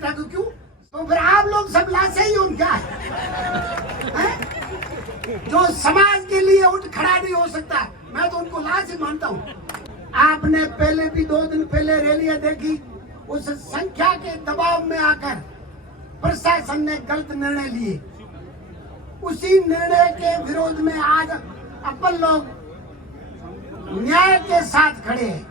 बिठा दो, क्यों? तो फिर आप लोग सब लाशें ही उनका है? जो समाज के लिए उठ खड़ा नहीं हो सकता, मैं तो उनको लाश ही मानता हूँ। आपने पहले भी 2 दिन पहले रैलियां देखी, उस संख्या के दबाव में आकर प्रशासन ने गलत निर्णय लिए। उसी निर्णय के विरोध में आज अपन लोग न्याय के साथ खड़े हैं।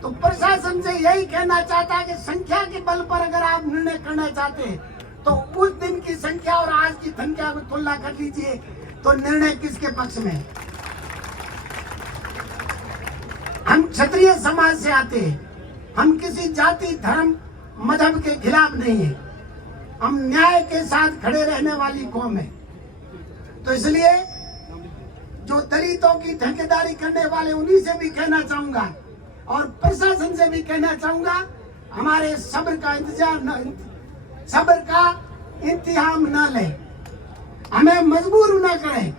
तो प्रशासन से यही कहना चाहता है कि संख्या के बल पर अगर आप निर्णय करना चाहते हैं तो उस दिन की संख्या और आज की संख्या को तुलना कर लीजिए, तो निर्णय किसके पक्ष में है? हम क्षत्रिय समाज से आते हैं, हम किसी जाति धर्म मजहब के खिलाफ नहीं है, हम न्याय के साथ खड़े रहने वाली कौम है। तो इसलिए जो दलितों की ठेकेदारी करने वाले, उन्हीं से भी कहना चाहूंगा और प्रशासन से भी कहना चाहूंगा, हमारे सब्र का इंतजाम न लें, हमें मजबूर न करें।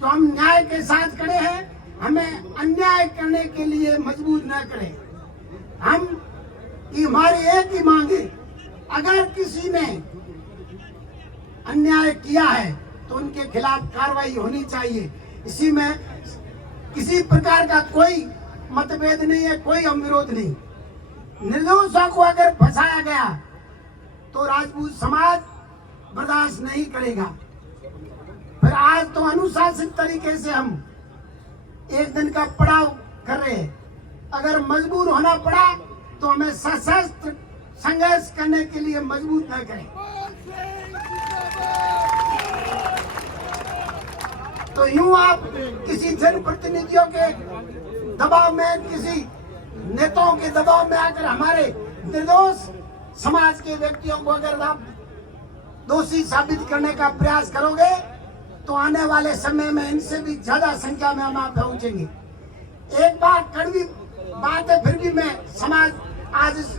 तो हम न्याय के साथ खड़े हैं, हमें अन्याय करने के लिए मजबूर न करें। हम हमारी एक ही मांग है, अगर किसी ने अन्याय किया है तो उनके खिलाफ कार्रवाई होनी चाहिए। इसी में किसी प्रकार का कोई मतभेद नहीं है, कोई हम विरोध नहीं। निर्दोषों को अगर फंसाया गया तो राजपूत समाज बर्दाश्त नहीं करेगा। फिर आज तो अनुशासित तरीके से हम एक दिन का पड़ाव कर रहे हैं, अगर मजबूर होना पड़ा तो हमें सशस्त्र संघर्ष करने के लिए मजबूर न करें। तो यूं आप किसी जनप्रतिनिधियों के दबाव में, किसी नेताओं के दबाव में आकर हमारे निर्दोष समाज के व्यक्तियों को अगर आप दोषी साबित करने का प्रयास करोगे तो आने वाले समय में इनसे भी ज्यादा संख्या में हम आप पहुंचेंगे। एक बात कड़वी बात है, फिर भी मैं समाज आज इस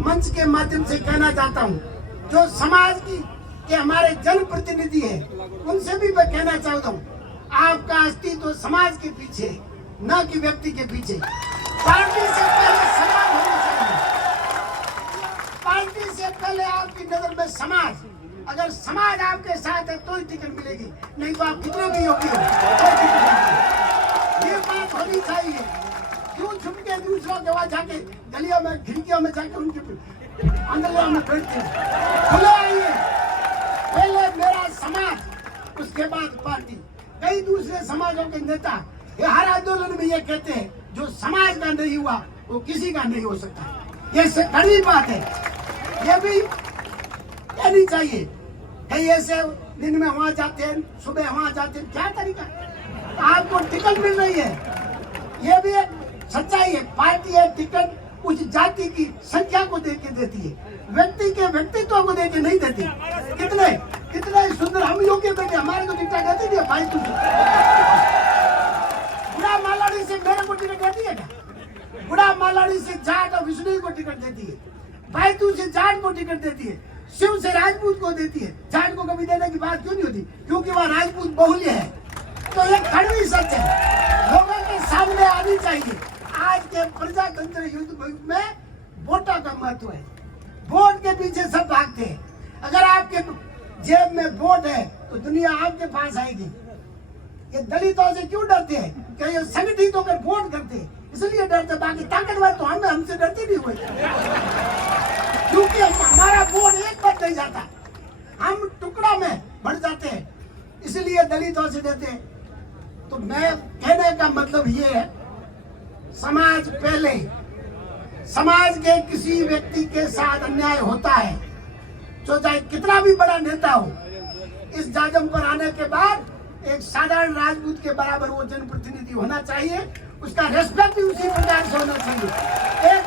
मंच के माध्यम से कहना चाहता हूं, जो समाज की के हमारे जनप्रतिनिधि हैं, उनसे भी मैं कहना चाहता हूं, आपका अस्तित्व तो समाज के पीछे, न कि व्यक्ति के पीछे। पार्टी से पहले समाज होना चाहिए, पार्टी से पहले आपकी नजर में समाज। अगर समाज आपके साथ है तो ही टिकट मिलेगी, नहीं तो आप कितने भी योग्य हो ये बात होनी चाहिए। क्यों छुप के दूसरों के वहां जाके गलियों में, खिड़कियों में जाके उनके अंदर में बैठते हैं? खुले आइए, पहले मेरा समाज, उसके बाद पार्टी। कई दूसरे समाजों के नेता ये हर आंदोलन में ये कहते हैं, जो समाज का नहीं हुआ वो किसी का नहीं हो सकता। ये कड़वी बात है, ये भी कहनी चाहिए। कई ऐसे दिन में वहां जाते हैं, सुबह वहां जाते हैं, क्या तरीका, आपको टिकट मिल रही है, ये भी एक सच्चाई है। पार्टी है टिकट उस जाति की संख्या को देके देती है, व्यक्ति के व्यक्तित्व को देके नहीं देती। कितने कितने सुंदर हम योग्य बेटे, हमारे को टिकट देती है भाई। बुढ़ा मालाड़ी से मेरे को टिकट देती है क्या? बुढ़ा मालाड़ी से जाट और विष्णु को टिकट देती है, बैतू से जाट को टिकट देती है, शिव से राजपूत को देती है। जाट को कभी देने की बात क्यों नहीं होती? क्योंकि वह राजपूत बहुल्य है। तो ये कड़वी सच है, लोगों के सामने आनी चाहिए। आज के प्रजातंत्र युद्ध में वोटों का महत्व है, वोट के पीछे सब भागते हैं। अगर आपके जेब में वोट है तो दुनिया आपके पास आएगी। ये दलितों से क्यों डरते हैं? क्या ये संगठित होकर वोट करते हैं इसलिए डरते, बाकी ताकतवर तो हमसे डरते नहीं हुए, क्योंकि हमारा वोट एक बार नहीं जाता, हम टुकड़ा में बढ़ जाते हैं, इसलिए दलितों से डरते हैं। तो मैं कहने का मतलब ये है, समाज पहले। समाज के किसी व्यक्ति के साथ अन्याय होता है, तो चाहे कितना भी बड़ा नेता हो, इस जाजम पर आने के बाद एक साधारण राजपूत के बराबर वो जनप्रतिनिधि होना चाहिए, उसका रेस्पेक्ट भी उसी प्रकार से होना चाहिए। एक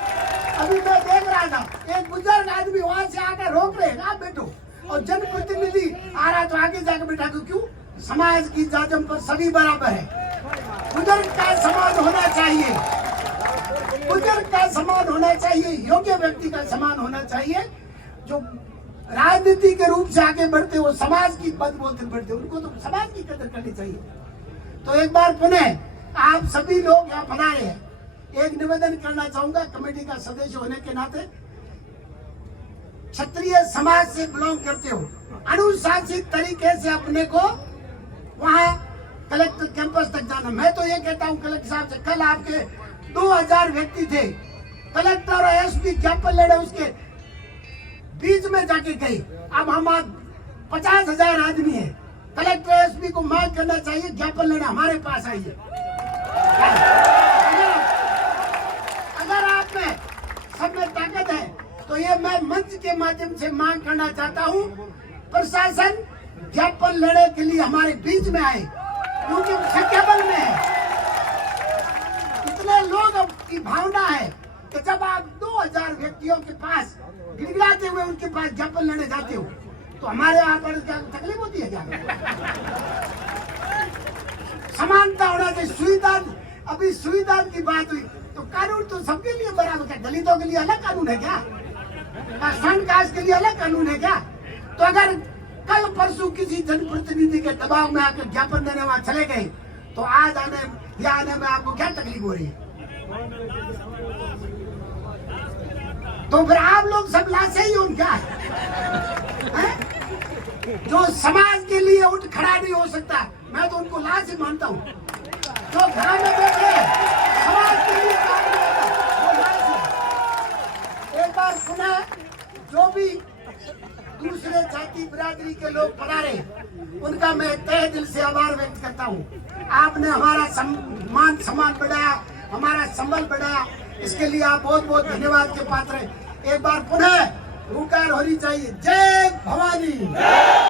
अभी मैं देख रहा था, एक बुजुर्ग आदमी वहां से आकर रोक रहे, आप बैठो, और जनप्रतिनिधि आ रहा तो आगे जाकर बैठा दो। क्यों? समाज की जाजम पर सभी बराबर है, बुजुर्ग का सम्मान होना चाहिए, बुजुर्ग का सम्मान होना चाहिए, योग्य व्यक्ति का सम्मान होना चाहिए। जो राजनीति के रूप से आगे बढ़ते वो समाज की पद बोलते बढ़ते, उनको तो समाज की कदर करनी चाहिए। तो एक बार पुनः आप सभी लोग यहाँ पधारे हैं, एक निवेदन करना चाहूंगा कमेटी का सदस्य होने के नाते। क्षत्रिय समाज से बिलोंग करते हो, अनुशासित तरीके से अपने को वहाँ कलेक्टर कैंपस तक जाना। मैं तो ये कहता हूँ कलेक्टर साहब से, कल आपके 2000 व्यक्ति थे, कलेक्टर और एसपी ज्ञापन लेने उसके बीच में जाके गए। अब हम 50,000 आदमी है, कलेक्टर एसपी को मांग करना चाहिए ज्ञापन लेना हमारे पास आइए। अगर आप में सब में ताकत है तो ये मैं मंच के माध्यम से मांग करना चाहता हूँ, प्रशासन ज्ञापन लेने के लिए हमारे बीच में आए, क्योंकि संख्याबल में है। इतने लोगों की भावना है कि जब आप 2000 व्यक्तियों के पास गिड़गिड़ाते हुए उनके पास ज्ञापन लेने जाते हो तो हमारे यहाँ पर क्या तकलीफ होती है क्या? समानता होना चाहिए, सुविधा। अभी सुविधा की बात हुई तो कानून तो सबके लिए बराबर है। दलितों के लिए अलग कानून है क्या? संघ कास्ट के लिए अलग कानून है क्या? तो अगर कल परसों किसी जनप्रतिनिधि के दबाव में आकर ज्ञापन देने वहां चले गए तो आज आने में आपको क्या तकलीफ हो रही है? तो फिर आप लोग सब लाशें ही हो क्या है? जो समाज के लिए उठ खड़ा नहीं हो सकता, मैं तो उनको लाश ही मानता हूँ। जो घर में बैठे समाज के लिए काम करेगा वो लाश है। एक बार पुनः जो भी दूसरे जाति बिरादरी के लोग पधारे उनका मैं तहे दिल से आभार व्यक्त करता हूँ। आपने हमारा मान सम्मान बढ़ाया, हमारा संबल बढ़ाया, इसके लिए आप बहुत बहुत धन्यवाद के पात्र हैं। एक बार पुनः हुंकार होनी चाहिए। जय भवानी।